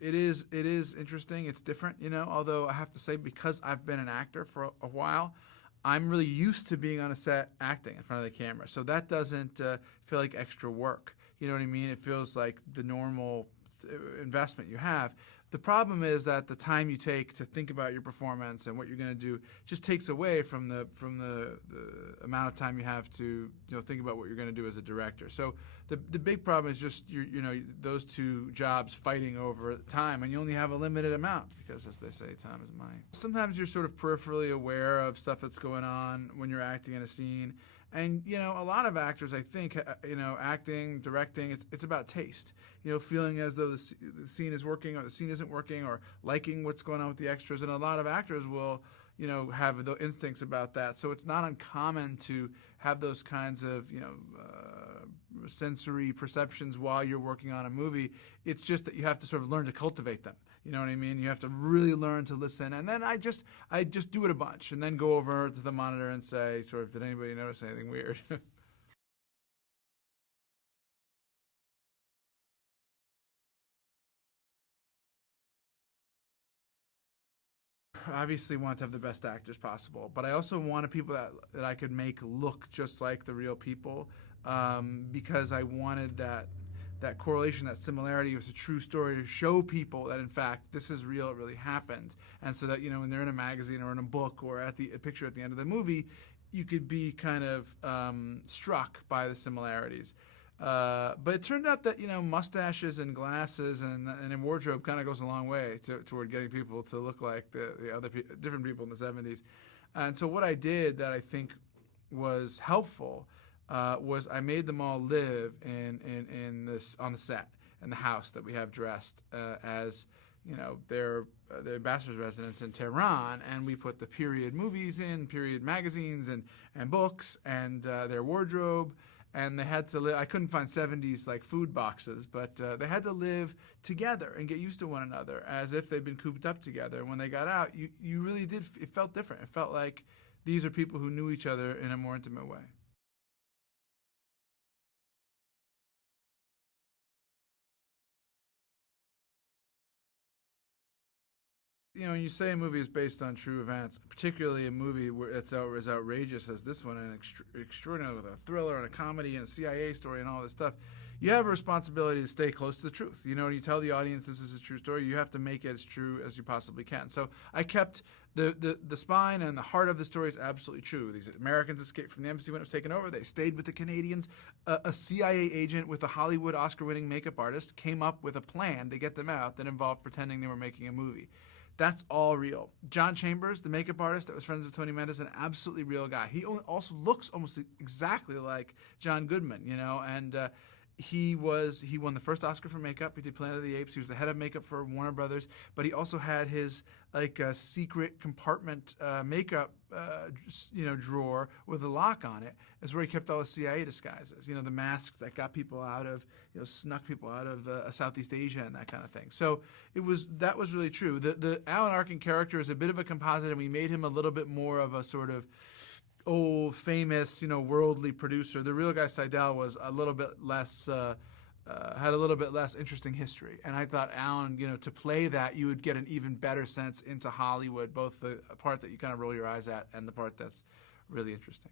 It is interesting. It's different, although I have to say, because I've been an actor for a while, I'm really used to being on a set acting in front of the camera. So that doesn't feel like extra work. You know what I mean? It feels like the normal investment you have. The problem is that the time you take to think about your performance and what you're going to do just takes away from the amount of time you have to think about what you're going to do as a director. So the big problem is just those two jobs fighting over time, and you only have a limited amount because, as they say, time is money. Sometimes you're sort of peripherally aware of stuff that's going on when you're acting in a scene. And, a lot of actors, I think, acting, directing, it's about taste. Feeling as though the scene is working or the scene isn't working, or liking what's going on with the extras. And a lot of actors will, have the instincts about that. So it's not uncommon to have those kinds of, sensory perceptions while you're working on a movie. It's just that you have to sort of learn to cultivate them. You know what I mean? You have to really learn to listen. And then I just do it a bunch and then go over to the monitor and say, sort of, did anybody notice anything weird? Obviously want to have the best actors possible, but I also wanted people that I could make look just like the real people, because I wanted that correlation, that similarity with a true story, to show people that in fact this is real, it really happened. And so that when they're in a magazine or in a book or at a picture at the end of the movie, you could be kind of struck by the similarities. But it turned out that mustaches and glasses and wardrobe kind of goes a long way toward getting people to look like the other different people in the 70s. And so what I did that I think was helpful was I made them all live in this on the set in the house that we have dressed as their ambassador's residence in Tehran, and we put the period movies in, period magazines and books, and their wardrobe. And they had to live. I couldn't find 70s like food boxes, but they had to live together and get used to one another as if they'd been cooped up together. And when they got out, you really did. It felt different. It felt like these are people who knew each other in a more intimate way. When you say a movie is based on true events, particularly a movie where it's as outrageous as this one, and extraordinary with a thriller and a comedy and a CIA story and all this stuff, you have a responsibility to stay close to the truth. When you tell the audience this is a true story, you have to make it as true as you possibly can. So I kept the spine and the heart of the story is absolutely true. These Americans escaped from the embassy when it was taken over. They stayed with the Canadians. A CIA agent with a Hollywood Oscar-winning makeup artist came up with a plan to get them out that involved pretending they were making a movie. That's all real. John Chambers, the makeup artist that was friends with Tony Mendez, an absolutely real guy. He also looks almost exactly like John Goodman, and he won the first Oscar for makeup. He did Planet of the Apes. He was the head of makeup for Warner Brothers, but he also had his secret compartment makeup drawer with a lock on it. Is where he kept all the CIA disguises. The masks that got people out of snuck people out of Southeast Asia and that kind of thing. So that was really true. The Alan Arkin character is a bit of a composite, and we made him a little bit more of a sort of old, famous, worldly producer. The real guy, Seidel, was a little bit less, had a little bit less interesting history. And I thought Alan, to play that, you would get an even better sense into Hollywood, both the part that you kind of roll your eyes at and the part that's really interesting.